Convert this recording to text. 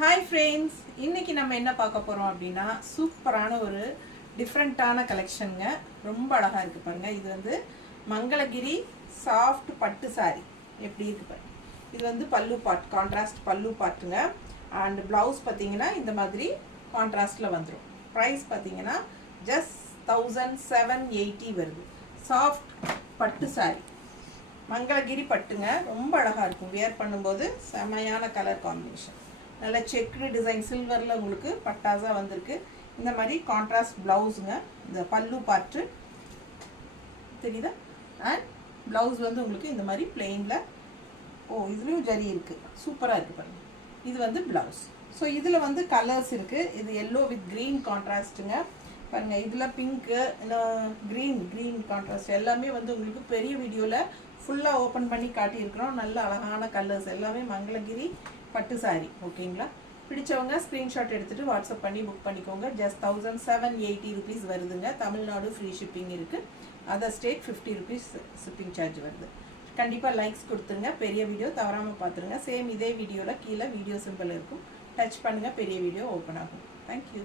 Hi friends, இன்னைக்கு நம்ம என்ன பார்க்க போகிறோம் அப்படின்னா சூப்பரான ஒரு டிஃப்ரெண்ட்டான கலெக்ஷனுங்க. ரொம்ப அழகாக இருக்குது பாருங்கள். இது வந்து மங்களகிரி சாஃப்ட் பட்டு சாரி எப்படி இருக்குது பாருங்க. இது வந்து பல்லு பார்ட், கான்ட்ராஸ்ட் பல்லு பார்ட்டுங்க. அண்ட் ப்ளவுஸ் பார்த்தீங்கன்னா இந்த மாதிரி கான்ட்ராஸ்டில் வந்துடும். ப்ரைஸ் பார்த்தீங்கன்னா ஜஸ்ட் 1780 வருது. சாஃப்ட் பட்டு சாரி, மங்களகிரி பட்டுங்க. ரொம்ப அழகாக இருக்கும். வியர் பண்ணும்போது செமையான கலர் காம்பினேஷன். நல்ல செக்குடு டிசைன் சில்வரில் உங்களுக்கு பட்டாஸாக வந்திருக்கு. இந்த மாதிரி கான்ட்ராஸ்ட் ப்ளவுஸுங்க. இந்த பல்லு பார்ட்டு தெரியுதா? அண்ட் ப்ளவுஸ் வந்து உங்களுக்கு இந்த மாதிரி பிளெயினில், இதுலேயும் ஜரி இருக்குது. சூப்பராக இருக்குது பாருங்கள். இது வந்து ப்ளவுஸ். ஸோ இதில் வந்து கலர்ஸ் இருக்குது. இது எல்லோ வித் க்ரீன் கான்ட்ராஸ்ட்டுங்க பாருங்கள். இதில் பிங்க்கு, க்ரீன் கான்ட்ராஸ்ட் எல்லாமே வந்து உங்களுக்கு பெரிய வீடியோவில் ஃபுல்லாக ஓப்பன் பண்ணி காட்டியிருக்கிறோம். நல்ல அழகான கலர்ஸ் எல்லாமே மங்களகிரி பட்டு சாரி. ஓகேங்களா? பிடிச்சவங்க ஸ்க்ரீன்ஷாட் எடுத்துகிட்டு வாட்ஸ்அப் பண்ணி புக் பண்ணிக்கோங்க. ஜஸ்ட் 1780 ருபீஸ் வருதுங்க. தமிழ்நாடு ஃப்ரீ ஷிப்பிங் இருக்குது. Other state 50 rupees shipping charge வருது. கண்டிப்பாக லைக்ஸ் கொடுத்துருங்க. பெரிய வீடியோ தவறாமல் பார்த்துருங்க. சேம் இதே வீடியோவில் கீழே வீடியோ சிம்பிள் இருக்கும். டச் பண்ணுங்கள், பெரிய வீடியோ ஓப்பன் ஆகும். தேங்க்யூ.